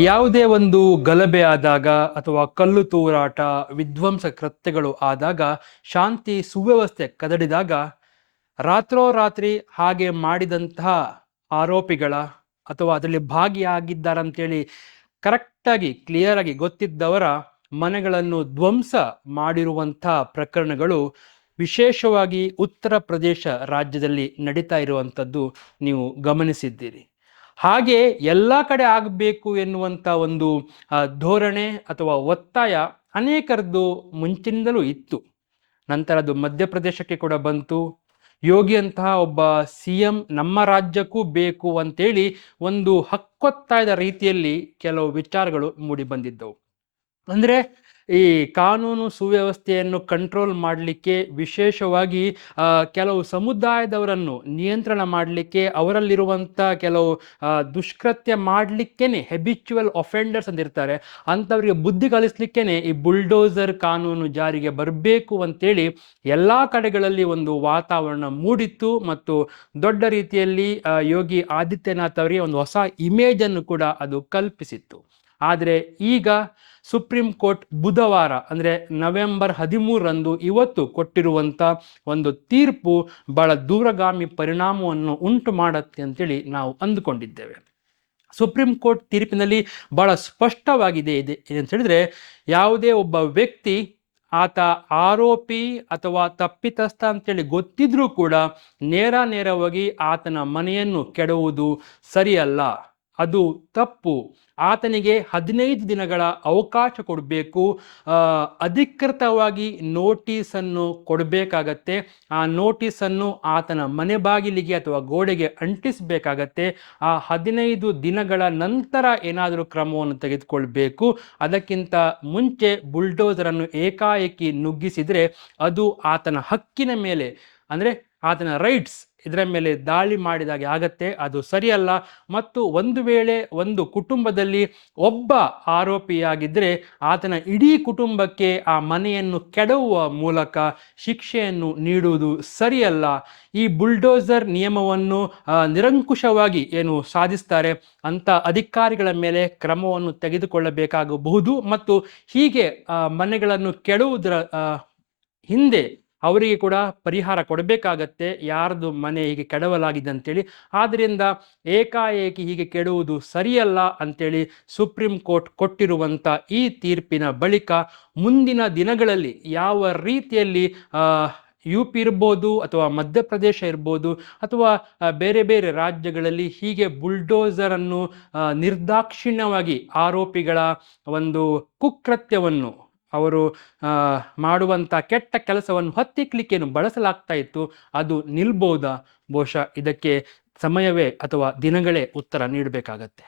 ಯಾವುದೇ ಒಂದು ಗಲಭೆ ಆದಾಗ ಅಥವಾ ಕಲ್ಲು ತೂರಾಟ, ವಿಧ್ವಂಸ ಕೃತ್ಯಗಳು ಆದಾಗ, ಶಾಂತಿ ಸುವ್ಯವಸ್ಥೆ ಕದಡಿದಾಗ ರಾತ್ರೋರಾತ್ರಿ ಹಾಗೆ ಮಾಡಿದಂತಹ ಆರೋಪಿಗಳ ಅಥವಾ ಅದರಲ್ಲಿ ಭಾಗಿಯಾಗಿದ್ದಾರಂತೇಳಿ ಕರೆಕ್ಟಾಗಿ ಕ್ಲಿಯರ್ ಆಗಿ ಗೊತ್ತಿದ್ದವರ ಮನೆಗಳನ್ನು ಧ್ವಂಸ ಮಾಡಿರುವಂಥ ಪ್ರಕರಣಗಳು ವಿಶೇಷವಾಗಿ ಉತ್ತರ ಪ್ರದೇಶ ರಾಜ್ಯದಲ್ಲಿ ನಡೀತಾ ಇರುವಂಥದ್ದು ನೀವು ಗಮನಿಸಿದ್ದೀರಿ. ಹಾಗೆ ಎಲ್ಲ ಕಡೆ ಆಗಬೇಕು ಎನ್ನುವಂಥ ಒಂದು ಧೋರಣೆ ಅಥವಾ ಒತ್ತಾಯ ಅನೇಕರದ್ದು ಮುಂಚಿನಿಂದಲೂ ಇತ್ತು. ನಂತರ ಅದು ಮಧ್ಯಪ್ರದೇಶಕ್ಕೆ ಕೂಡ ಬಂತು. ಯೋಗಿಯಂತಹ ಒಬ್ಬ ಸಿ ಎಂ ನಮ್ಮ ರಾಜ್ಯಕ್ಕೂ ಬೇಕು ಅಂತೇಳಿ ಒಂದು ಹಕ್ಕೊತ್ತಾಯದ ರೀತಿಯಲ್ಲಿ ಕೆಲವು ವಿಚಾರಗಳು ಮೂಡಿ ಬಂದಿದ್ದವು. ಅಂದರೆ ಈ ಕಾನೂನು ಸುವ್ಯವಸ್ಥೆಯನ್ನು ಕಂಟ್ರೋಲ್ ಮಾಡಲಿಕ್ಕೆ ವಿಶೇಷವಾಗಿ ಕೆಲವು ಸಮುದಾಯದವರನ್ನು ನಿಯಂತ್ರಣ ಮಾಡಲಿಕ್ಕೆ ಅವರಲ್ಲಿರುವಂಥ ಕೆಲವು ದುಷ್ಕೃತ್ಯ ಮಾಡಲಿಕ್ಕೇನೆ ಹೆಬಿಚುವಲ್ ಒಫೆಂಡರ್ಸ್ ಅಂತ ಇರ್ತಾರೆ. ಅಂಥವ್ರಿಗೆ ಬುದ್ಧಿ ಕಲಿಸ್ಲಿಕ್ಕೇನೆ ಈ ಬುಲ್ಡೋಸರ್ ಕಾನೂನು ಜಾರಿಗೆ ಬರಬೇಕು ಅಂತೇಳಿ ಎಲ್ಲ ಕಡೆಗಳಲ್ಲಿ ಒಂದು ವಾತಾವರಣ ಮೂಡಿತ್ತು ಮತ್ತು ದೊಡ್ಡ ರೀತಿಯಲ್ಲಿ ಯೋಗಿ ಆದಿತ್ಯನಾಥ್ ಅವರಿಗೆ ಒಂದು ಹೊಸ ಇಮೇಜನ್ನು ಕೂಡ ಅದು ಕಲ್ಪಿಸಿತ್ತು. ಆದರೆ ಈಗ ಸುಪ್ರೀಂ ಕೋರ್ಟ್ ಬುಧವಾರ, ಅಂದರೆ ನವೆಂಬರ್ ಹದಿಮೂರರಂದು ಇವತ್ತು ಕೊಟ್ಟಿರುವಂಥ ಒಂದು ತೀರ್ಪು ಬಹಳ ದೂರಗಾಮಿ ಪರಿಣಾಮವನ್ನು ಉಂಟು ಮಾಡತ್ತೆ ಅಂತೇಳಿ ನಾವು ಅಂದುಕೊಂಡಿದ್ದೇವೆ. ಸುಪ್ರೀಂ ಕೋರ್ಟ್ ತೀರ್ಪಿನಲ್ಲಿ ಬಹಳ ಸ್ಪಷ್ಟವಾಗಿದೆ ಇದೆ ಏನಂತ ಹೇಳಿದ್ರೆ, ಯಾವುದೇ ಒಬ್ಬ ವ್ಯಕ್ತಿ ಆತ ಆರೋಪಿ ಅಥವಾ ತಪ್ಪಿತಸ್ಥ ಅಂತೇಳಿ ಗೊತ್ತಿದ್ರೂ ಕೂಡ ನೇರ ನೇರವಾಗಿ ಆತನ ಮನೆಯನ್ನು ಕೆಡುವುದು ಸರಿಯಲ್ಲ. ಅದು ತಪ್ಪು. ಆತನಿಗೆ ಹದಿನೈದು ದಿನಗಳ ಅವಕಾಶ ಕೊಡಬೇಕು. ಅಧಿಕೃತವಾಗಿ ನೋಟಿಸನ್ನು ಕೊಡಬೇಕಾಗತ್ತೆ. ಆ ನೋಟಿಸನ್ನು ಆತನ ಮನೆ ಬಾಗಿಲಿಗೆ ಅಥವಾ ಗೋಡೆಗೆ ಅಂಟಿಸಬೇಕಾಗತ್ತೆ. ಆ ಹದಿನೈದು ದಿನಗಳ ನಂತರ ಏನಾದರೂ ಕ್ರಮವನ್ನು ತೆಗೆದುಕೊಳ್ಬೇಕು. ಅದಕ್ಕಿಂತ ಮುಂಚೆ ಬುಲ್ಡೋಸರನ್ನು ಏಕಾಏಕಿ ನುಗ್ಗಿಸಿದರೆ ಅದು ಆತನ ಹಕ್ಕಿನ ಮೇಲೆ, ಅಂದರೆ ಆತನ ರೈಟ್ಸ್ ಇದರ ಮೇಲೆ ದಾಳಿ ಮಾಡಿದಾಗೆ ಆಗತ್ತೆ, ಅದು ಸರಿಯಲ್ಲ. ಮತ್ತು ಒಂದು ವೇಳೆ ಒಂದು ಕುಟುಂಬದಲ್ಲಿ ಒಬ್ಬ ಆರೋಪಿಯಾಗಿದ್ದರೆ ಆತನ ಇಡೀ ಕುಟುಂಬಕ್ಕೆ ಆ ಮನೆಯನ್ನು ಕೆಡವುವ ಮೂಲಕ ಶಿಕ್ಷೆಯನ್ನು ನೀಡುವುದು ಸರಿಯಲ್ಲ. ಈ ಬುಲ್ಡೋಸರ್ ನಿಯಮವನ್ನು ನಿರಂಕುಶವಾಗಿ ಏನು ಸಾಧಿಸ್ತಾರೆ ಅಂತ ಅಧಿಕಾರಿಗಳ ಮೇಲೆ ಕ್ರಮವನ್ನು ತೆಗೆದುಕೊಳ್ಳಬೇಕಾಗಬಹುದು. ಮತ್ತು ಹೀಗೆ ಮನೆಗಳನ್ನು ಕೆಡುವುದರ ಹಿಂದೆ ಅವರಿಗೆ ಕೂಡ ಪರಿಹಾರ ಕೊಡಬೇಕಾಗತ್ತೆ. ಯಾರ್ದು ಮನೆ ಹೀಗೆ ಕೆಡವಲಾಗಿದೆ ಅಂತೇಳಿ ಆದ್ದರಿಂದ ಏಕಾಏಕಿ ಹೀಗೆ ಕೆಡುವುದು ಸರಿಯಲ್ಲ ಅಂತೇಳಿ ಸುಪ್ರೀಂ ಕೋರ್ಟ್ ಕೊಟ್ಟಿರುವಂಥ ಈ ತೀರ್ಪಿನ ಬಳಿಕ ಮುಂದಿನ ದಿನಗಳಲ್ಲಿ ಯಾವ ರೀತಿಯಲ್ಲಿ ಯು ಪಿ ಇರ್ಬೋದು ಅಥವಾ ಮಧ್ಯಪ್ರದೇಶ ಇರ್ಬೋದು ಅಥವಾ ಬೇರೆ ಬೇರೆ ರಾಜ್ಯಗಳಲ್ಲಿ ಹೀಗೆ ಬುಲ್ಡೋಸರನ್ನು ನಿರ್ದಾಕ್ಷಿಣ್ಯವಾಗಿ ಆರೋಪಿಗಳ ಒಂದು ಕುಕೃತ್ಯವನ್ನು ಅವರು ಮಾಡುವಂಥ ಕೆಟ್ಟ ಕೆಲಸವನ್ನು ಹತ್ತಿಕ್ಲಿಕ್ಕೇನು ಬಳಸಲಾಗ್ತಾ ಇತ್ತು, ಅದು ನಿಲ್ಬೋದಾ? ಬಹುಶಃ ಇದಕ್ಕೆ ಸಮಯವೇ ಅಥವಾ ದಿನಗಳೇ ಉತ್ತರ ನೀಡಬೇಕಾಗತ್ತೆ.